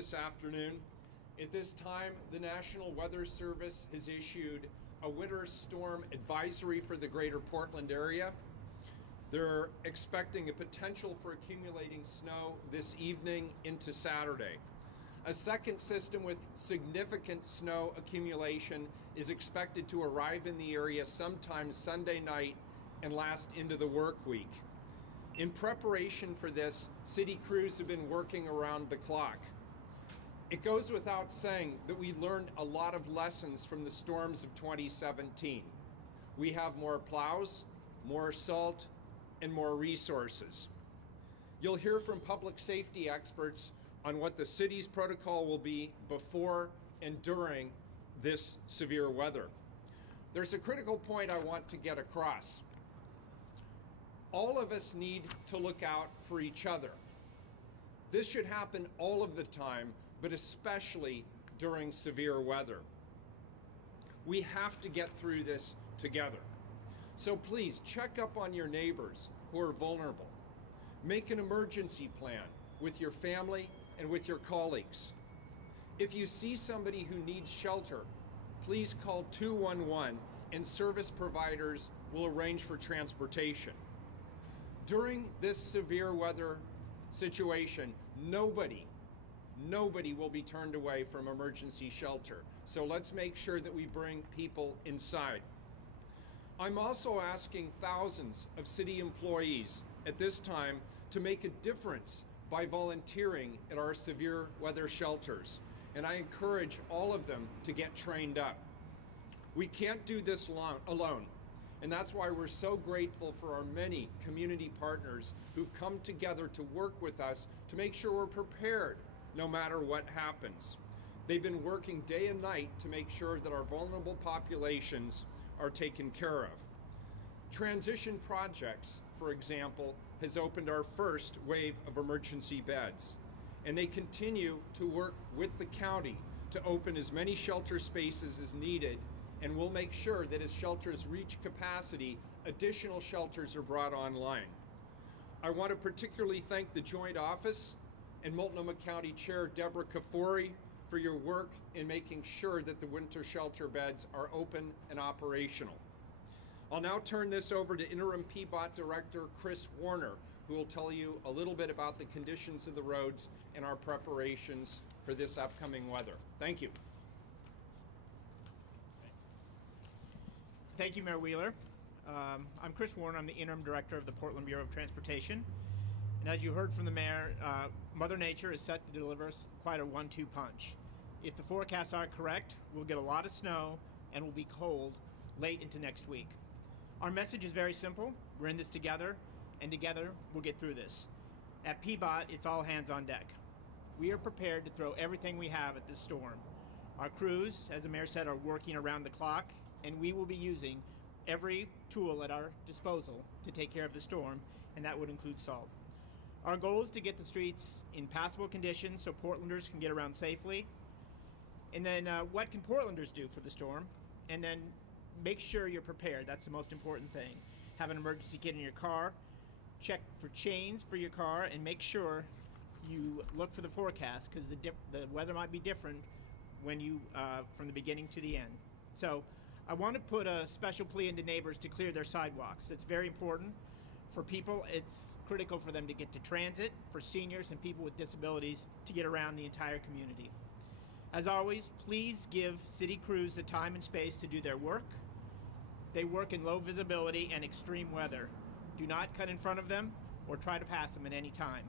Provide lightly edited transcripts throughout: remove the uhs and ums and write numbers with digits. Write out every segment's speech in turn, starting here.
this afternoon. At this time, the National Weather Service has issued a winter storm advisory for the greater Portland area. They're expecting a potential for accumulating snow this evening into Saturday. A second system with significant snow accumulation is expected to arrive in the area sometime Sunday night and last into the work week. In preparation for this, city crews have been working around the clock. It goes without saying that we learned a lot of lessons from the storms of 2017. We have more plows, more salt, and more resources. You'll hear from public safety experts on what the city's protocol will be before and during this severe weather. There's a critical point I want to get across. All of us need to look out for each other. This should happen all of the time, but especially during severe weather. We have to get through this together. So please check up on your neighbors who are vulnerable. Make an emergency plan with your family and with your colleagues. If you see somebody who needs shelter, please call 211 and service providers will arrange for transportation. During this severe weather situation, nobody will be turned away from emergency shelter. So let's make sure that we bring people inside. I'm also asking thousands of city employees at this time to make a difference by volunteering at our severe weather shelters. And I encourage all of them to get trained up. We can't do this alone. And that's why we're so grateful for our many community partners who've come together to work with us to make sure we're prepared no matter what happens. They've been working day and night to make sure that our vulnerable populations are taken care of. Transition Projects, for example, has opened our first wave of emergency beds. And they continue to work with the county to open as many shelter spaces as needed, and we'll make sure that as shelters reach capacity, additional shelters are brought online. I want to particularly thank the Joint Office and Multnomah County Chair Deborah Kafoury for your work in making sure that the winter shelter beds are open and operational. I'll now turn this over to Interim PBOT Director Chris Warner, who will tell you a little bit about the conditions of the roads and our preparations for this upcoming weather. Thank you. Thank you, Mayor Wheeler. I'm Chris Warner. I'm the Interim Director of the Portland Bureau of Transportation. And as you heard from the Mayor, Mother Nature is set to deliver us quite a 1-2 punch. If the forecasts aren't correct, we'll get a lot of snow and we'll be cold late into next week. Our message is very simple. We're in this together, and together we'll get through this. At PBOT, it's all hands on deck. We are prepared to throw everything we have at this storm. Our crews, as the Mayor said, are working around the clock, and we will be using every tool at our disposal to take care of the storm, and that would include salt. Our goal is to get the streets in passable conditions so Portlanders can get around safely. And then what can Portlanders do for the storm? And then make sure you're prepared. That's the most important thing. Have an emergency kit in your car. Check for chains for your car, and make sure you look for the forecast, because the weather might be different when you from the beginning to the end. So I want to put a special plea into neighbors to clear their sidewalks. It's very important. For people, it's critical for them to get to transit, for seniors and people with disabilities to get around the entire community. As always, please give city crews the time and space to do their work. They work in low visibility and extreme weather. Do not cut in front of them or try to pass them at any time.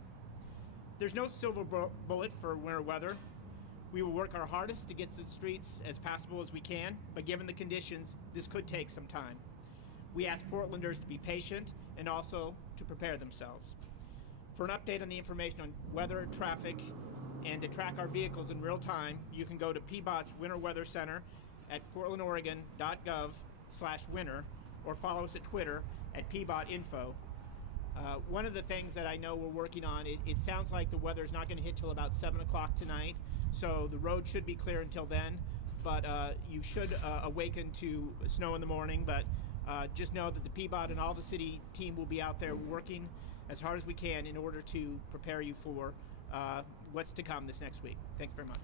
There's no silver bullet for winter weather. We will work our hardest to get to the streets as passable as we can, but given the conditions, this could take some time. We ask Portlanders to be patient and also to prepare themselves. For an update on the information on weather, traffic, and to track our vehicles in real time, you can go to PBOT's Winter Weather Center at portlandoregon.gov/winter, or follow us at Twitter at PBOTinfo. One of the things that I know we're working on, it sounds like the weather is not going to hit till about 7 o'clock tonight, so the road should be clear until then, but you should awaken to snow in the morning. But just know that the PBOT and all the city team will be out there working as hard as we can in order to prepare you for what's to come this next week. Thanks very much.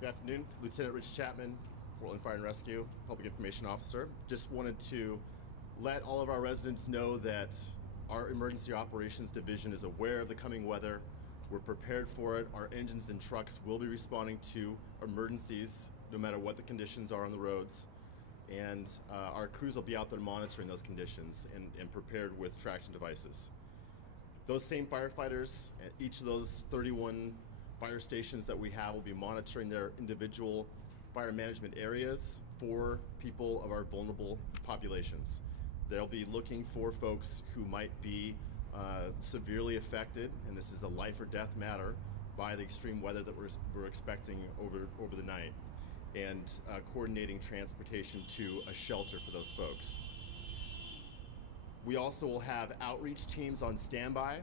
Good afternoon, Lieutenant Rich Chapman, Portland Fire and Rescue, Public Information Officer. Just wanted to let all of our residents know that our Emergency Operations Division is aware of the coming weather. We're prepared for it. Our engines and trucks will be responding to emergencies no matter what the conditions are on the roads. And our crews will be out there monitoring those conditions and prepared with traction devices. Those same firefighters at each of those 31 fire stations that we have will be monitoring their individual fire management areas for people of our vulnerable populations. They'll be looking for folks who might be severely affected, and this is a life or death matter, by the extreme weather that we're expecting over the night, and coordinating transportation to a shelter for those folks. We also will have outreach teams on standby,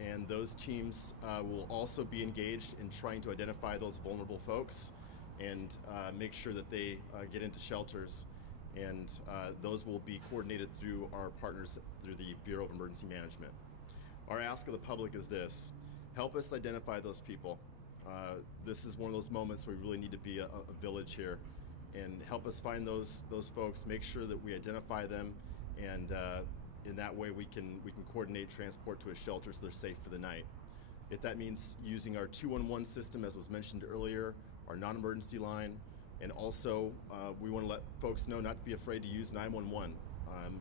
and those teams will also be engaged in trying to identify those vulnerable folks and make sure that they get into shelters, and those will be coordinated through our partners through the Bureau of Emergency Management. Our ask of the public is this: help us identify those people. This is one of those moments where we really need to be a village here, and help us find those folks, make sure that we identify them, and in that way we can coordinate transport to a shelter so they're safe for the night. If that means using our 211 system, as was mentioned earlier, our non-emergency line, and also we want to let folks know not to be afraid to use 911.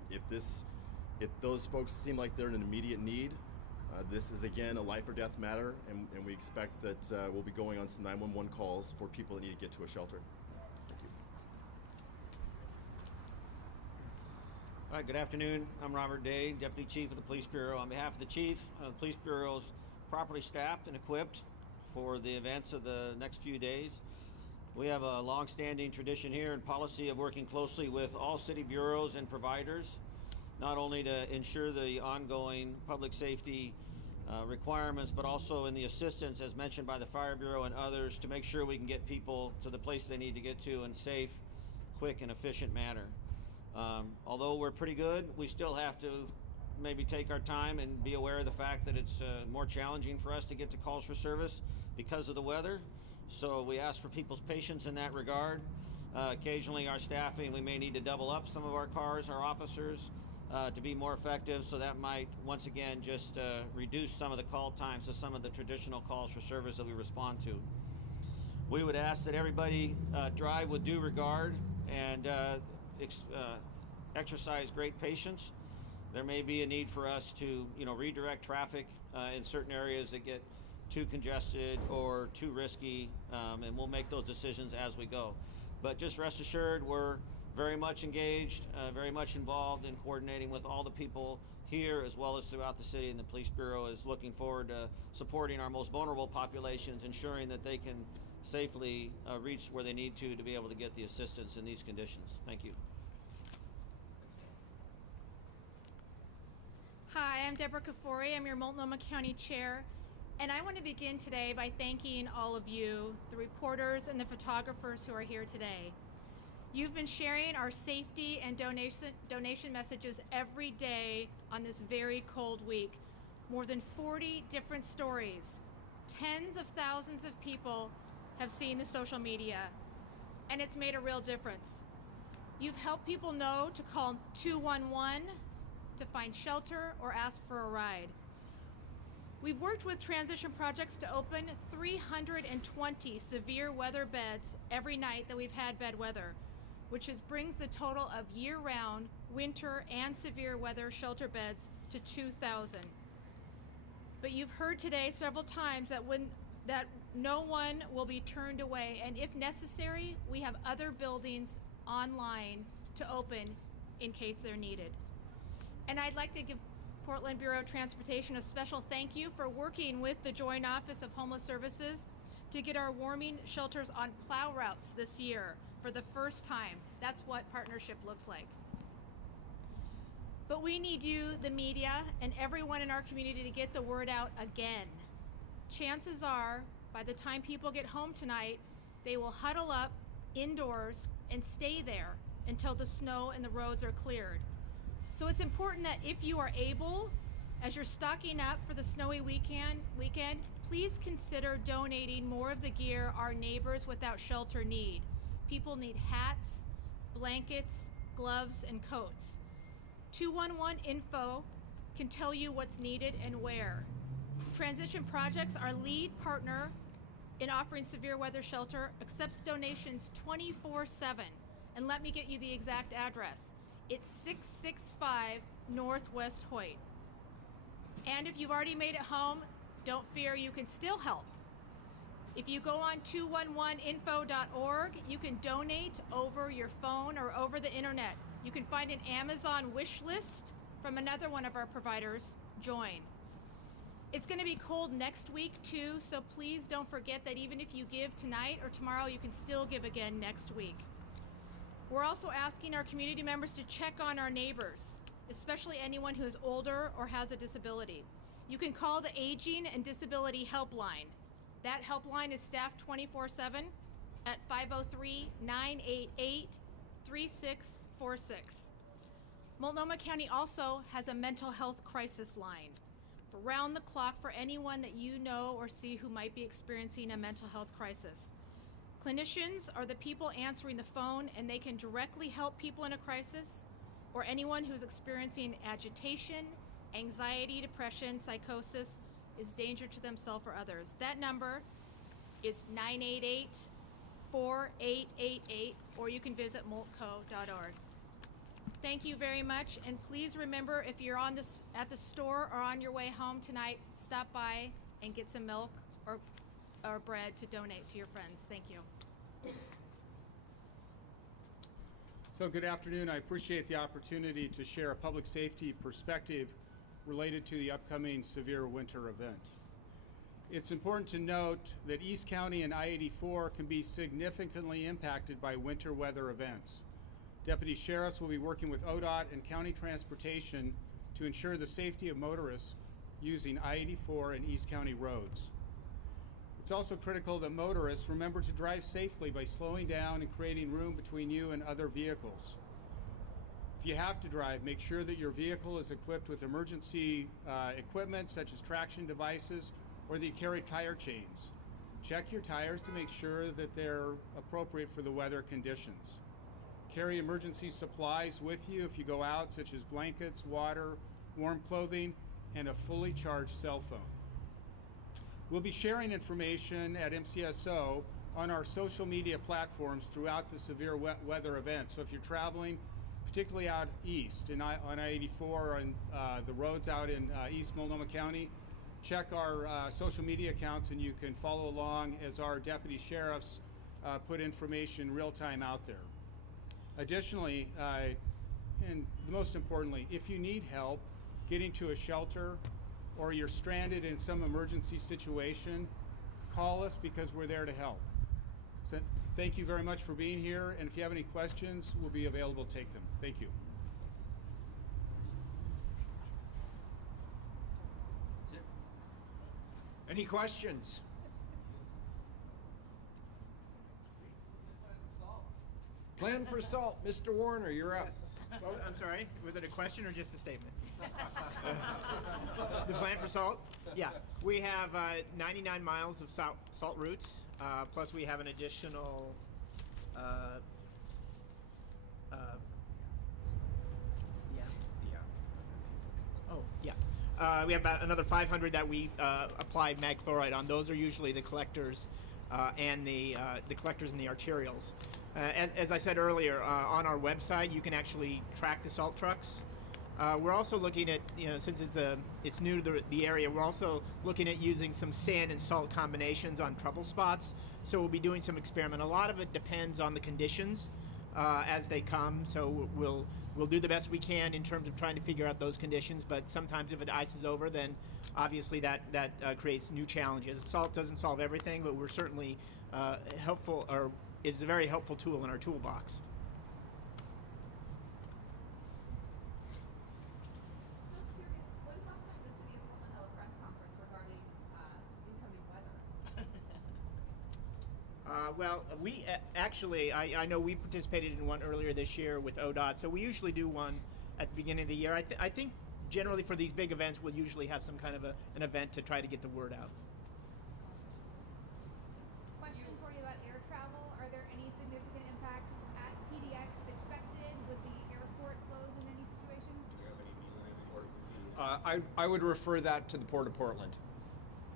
If those folks seem like they're in an immediate need, this is again a life or death matter, and we expect that we'll be going on some 911 calls for people that need to get to a shelter. Thank you. All right, good afternoon. I'm Robert Day, Deputy Chief of the Police Bureau. On behalf of the Chief, the Police Bureau is properly staffed and equipped for the events of the next few days. We have a long-standing tradition here and policy of working closely with all city bureaus and providers, not only to ensure the ongoing public safety requirements, but also in the assistance, as mentioned by the Fire Bureau and others, to make sure we can get people to the place they need to get to in safe, quick, and efficient manner. Although we're pretty good, we still have to maybe take our time and be aware of the fact that it's more challenging for us to get to calls for service because of the weather. So we ask for people's patience in that regard. Occasionally our staffing, we may need to double up some of our cars, our officers, to be more effective, so that might once again just reduce some of the call times to some of the traditional calls for service that we respond to. We would ask that everybody drive with due regard and exercise great patience. There may be a need for us to redirect traffic in certain areas that get too congested or too risky, and we'll make those decisions as we go. But just rest assured, we're very much engaged, very much involved in coordinating with all the people here as well as throughout the city, and the Police Bureau is looking forward to supporting our most vulnerable populations, ensuring that they can safely reach where they need to be able to get the assistance in these conditions. Thank you. Hi, I'm Deborah Kafori. I'm your Multnomah County Chair, and I want to begin today by thanking all of you, the reporters and the photographers who are here today. You've been sharing our safety and donation messages every day on this very cold week. More than 40 different stories. Tens of thousands of people have seen the social media, and it's made a real difference. You've helped people know to call 211 to find shelter or ask for a ride. We've worked with transition projects to open 320 severe weather beds every night that we've had bad weather, which brings the total of year-round, winter, and severe weather shelter beds to 2,000. But you've heard today several times that no one will be turned away, and if necessary, we have other buildings online to open in case they're needed. And I'd like to give Portland Bureau of Transportation a special thank you for working with the Joint Office of Homeless Services to get our warming shelters on plow routes this year for the first time. That's what partnership looks like. But we need you, the media, and everyone in our community to get the word out again. Chances are, by the time people get home tonight, they will huddle up indoors and stay there until the snow and the roads are cleared. So it's important that if you are able, as you're stocking up for the snowy weekend, please consider donating more of the gear our neighbors without shelter need. People need hats, blankets, gloves, and coats. 211 Info can tell you what's needed and where. Transition Projects, our lead partner in offering severe weather shelter, accepts donations 24/7. And let me get you the exact address. It's 665 Northwest Hoyt. And if you've already made it home, don't fear, you can still help. If you go on 211info.org, you can donate over your phone or over the internet. You can find an Amazon wish list from another one of our providers, Join. It's going to be cold next week too, so please don't forget that even if you give tonight or tomorrow, you can still give again next week. We're also asking our community members to check on our neighbors, especially anyone who is older or has a disability. You can call the Aging and Disability Helpline. That helpline is staffed 24/7 at 503-988-3646. Multnomah County also has a mental health crisis line for round the clock for anyone that you know or see who might be experiencing a mental health crisis. Clinicians are the people answering the phone, and they can directly help people in a crisis or anyone who's experiencing agitation, anxiety, depression, psychosis, is danger to themselves or others. That number is 988-4888, or you can visit moltco.org. Thank you very much, and please remember, if you're at the store or on your way home tonight, stop by and get some milk or bread to donate to your friends. Thank you. So good afternoon. I appreciate the opportunity to share a public safety perspective related to the upcoming severe winter event. It's important to note that East County and I-84 can be significantly impacted by winter weather events. Deputy sheriffs will be working with ODOT and county transportation to ensure the safety of motorists using I-84 and East County roads. It's also critical that motorists remember to drive safely by slowing down and creating room between you and other vehicles. If you have to drive, make sure that your vehicle is equipped with emergency equipment such as traction devices, or that you carry tire chains. Check your tires to make sure that they're appropriate for the weather conditions. Carry emergency supplies with you if you go out, such as blankets, water, warm clothing, and a fully charged cell phone. We'll be sharing information at MCSO on our social media platforms throughout the severe weather event. So if you're traveling, particularly out east on I-84 and the roads out in East Multnomah County, check our social media accounts, and you can follow along as our deputy sheriffs put information real time out there. Additionally, and most importantly, if you need help getting to a shelter or you're stranded in some emergency situation, call us because we're there to help. So thank you very much for being here, and if you have any questions, we'll be available to take them. Thank you. Any questions? Plan for salt. Mr. Warner, you're up. Well, I'm sorry, was it a question or just a statement? The plan for salt? Yeah, we have 99 miles of salt routes, plus we have an additional we have about another 500 that we apply mag chloride on. Those are usually the collectors and the collectors in the arterials. As I said earlier, on our website, you can actually track the salt trucks. We're also looking at, since it's new to the area, we're also looking at using some sand and salt combinations on trouble spots. So we'll be doing some experiment. A lot of it depends on the conditions as they come. So we'll do the best we can in terms of trying to figure out those conditions. But sometimes if it ices over, then obviously that creates new challenges. Salt doesn't solve everything, but we're certainly helpful, or it's a very helpful tool in our toolbox. Well, we actually, I know we participated in one earlier this year with ODOT, so we usually do one at the beginning of the year. I think generally for these big events, we'll usually have some kind of an event to try to get the word out. Question for you about air travel. Are there any significant impacts at PDX expected? Would the airport close in any situation? I would refer that to the Port of Portland.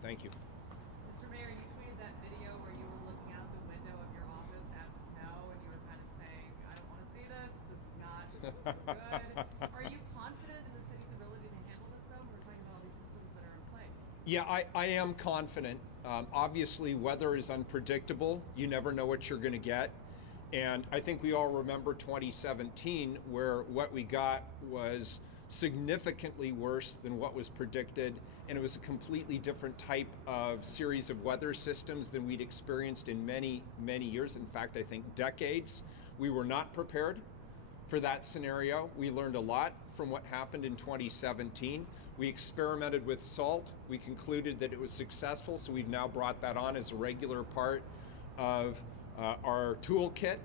Thank you. Mr. Mayor, you tweeted that video where you were looking out the window of your office at snow and you were kind of saying, I don't want to see this. This doesn't look good. Are you confident in the city's ability to handle this, though? We're talking about all these systems that are in place. Yeah, I am confident. Obviously, weather is unpredictable. You never know what you're going to get. And I think we all remember 2017, where what we got was significantly worse than what was predicted, and it was a completely different type of series of weather systems than we'd experienced in many, many years. In fact, I think decades. We were not prepared for that scenario. We learned a lot from what happened in 2017. We experimented with salt. We concluded that it was successful, so we've now brought that on as a regular part of our toolkit.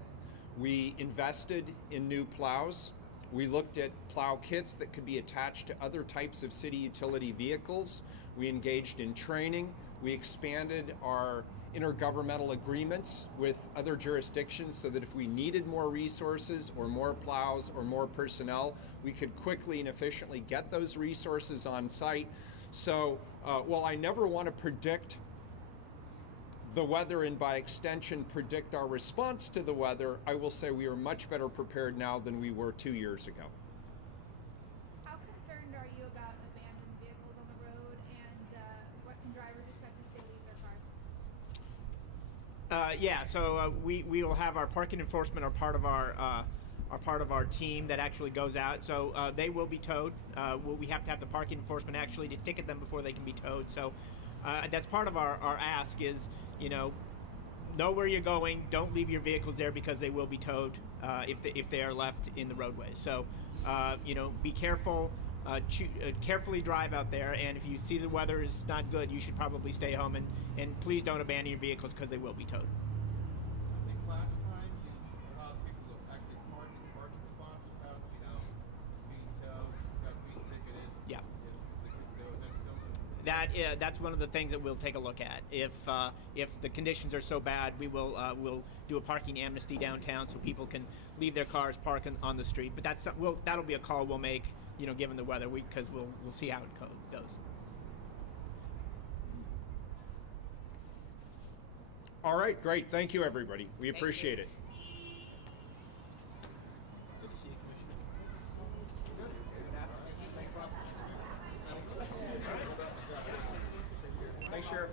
We invested in new plows. We looked at plow kits that could be attached to other types of city utility vehicles. We engaged in training. We expanded our intergovernmental agreements with other jurisdictions so that if we needed more resources or more plows or more personnel, we could quickly and efficiently get those resources on site. So while I never want to predict the weather and by extension predict our response to the weather, I will say we are much better prepared now than we were 2 years ago. How concerned are you about abandoned vehicles on the road, and what can drivers expect if they leave their cars? So we will have our parking enforcement are part of our team that actually goes out. So they will be towed. We have to have the parking enforcement actually to ticket them before they can be towed. So that's part of our ask is, know where you're going. Don't leave your vehicles there because they will be towed if they are left in the roadway. So be careful. Carefully drive out there, and if you see the weather is not good, you should probably stay home, and please don't abandon your vehicles because they will be towed. I think last time you allowed people to actually park in parking spots without, being towed, without being ticketed. Yeah. Is that still? That's one of the things that we'll take a look at. If the conditions are so bad, we'll do a parking amnesty downtown so people can leave their cars parked on the street. But that'll be a call we'll make, given the weather, because we'll see how it goes. All right, great. Thank you, everybody. We appreciate it. Good to see you, Commissioner. Thanks, Sheriff.